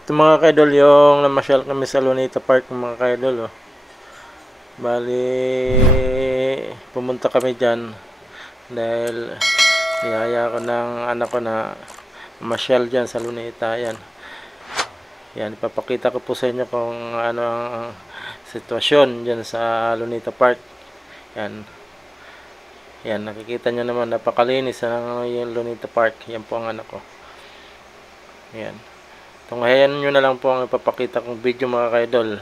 Ito mga kaidol, yung namasyal kami sa Luneta Park mga kaidol. Oh. Bali, pumunta kami dyan dahil niyaya ko ng anak ko na masyal dyan sa Luneta. Yan, ipapakita ko po sa inyo kung ano ang sitwasyon dyan sa Luneta Park. Yan, nakikita nyo naman, napakalinis yung Luneta Park. Yan po ang anak ko. Yan. Tunghayan nyo na lang po ang ipapakita kong video mga kaidol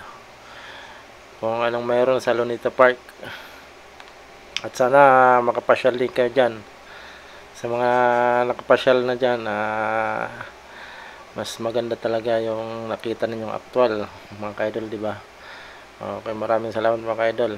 kung anong mayroon sa Luneta Park, at sana makapasyal din kayo dyan. Sa mga nakapasyal na dyan, mas maganda talaga yung nakita ninyong actual mga kaidol, diba? Okay, maraming salamat mga kaidol.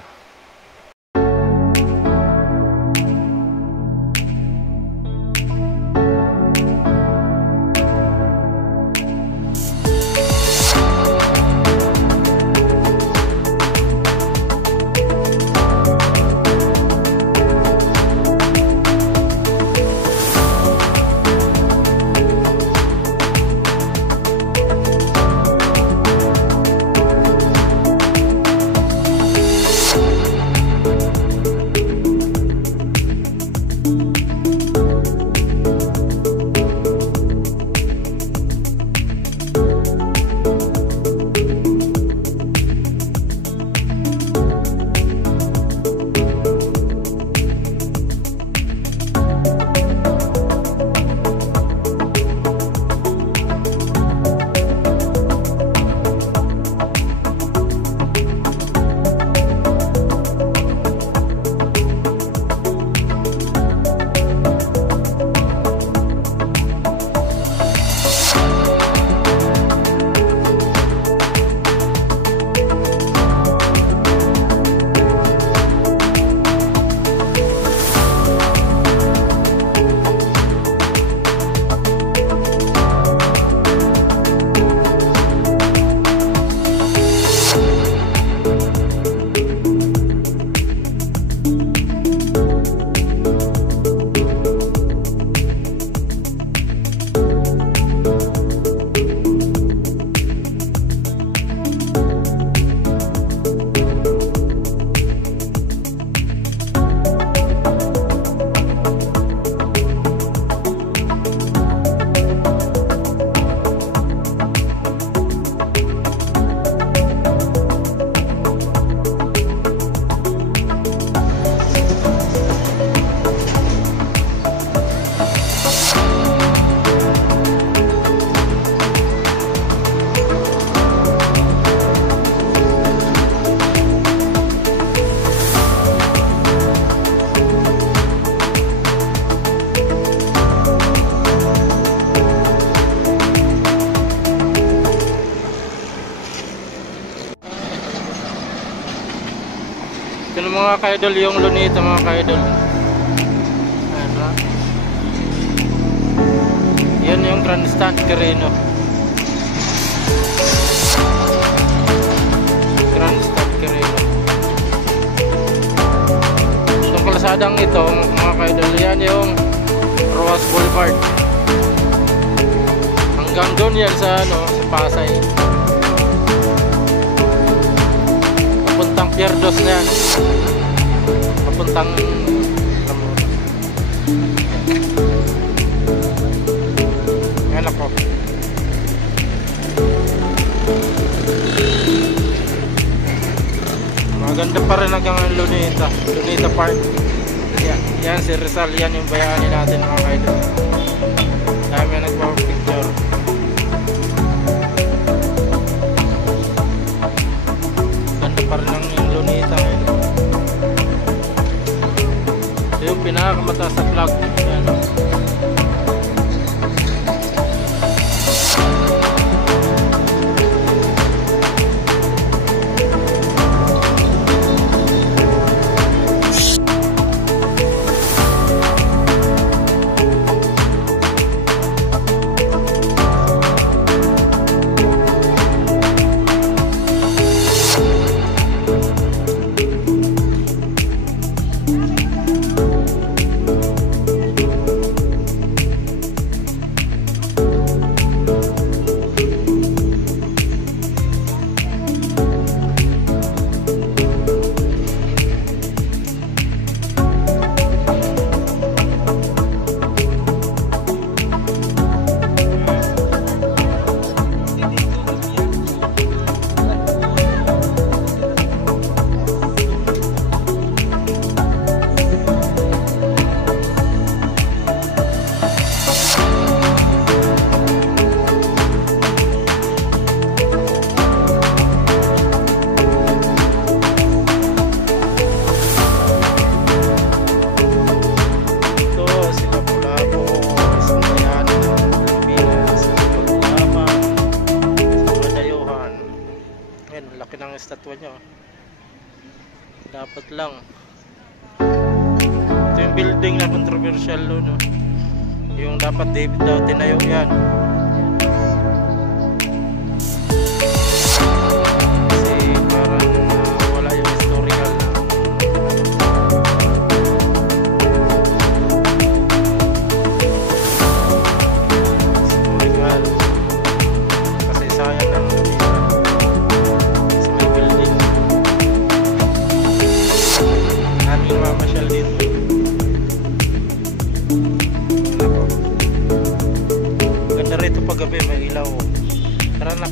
Ito na mga kaidol yung Luneta mga kaidol. Ano? Yan yung Grandstand Quirino. Grandstand Quirino. Itong kalsadang ito mga kaidol, yan yung Roas Boulevard. Hanggang doon yan sa sa Pasay. Papuntang Pierdos na yan. Papuntang yan ako. Maganda pa rin hanggang Luneta Park. Yan si Rizal, yan yung bayani natin mga kaidol. Dami na nagpapicture. Ganda pa rin ang Luneta ngayon. Ito yung pinakamataas sa flag. Yan. estatwa niya. Dapat lang. Ito yung building na controversial, no? Yung dapat David daw tinayo yan. Kasi parang wala yung historical kasi sayang lang sa may building. Aming mamasyal dito. Ganda rito pag gabi, may ilaw. Tara na.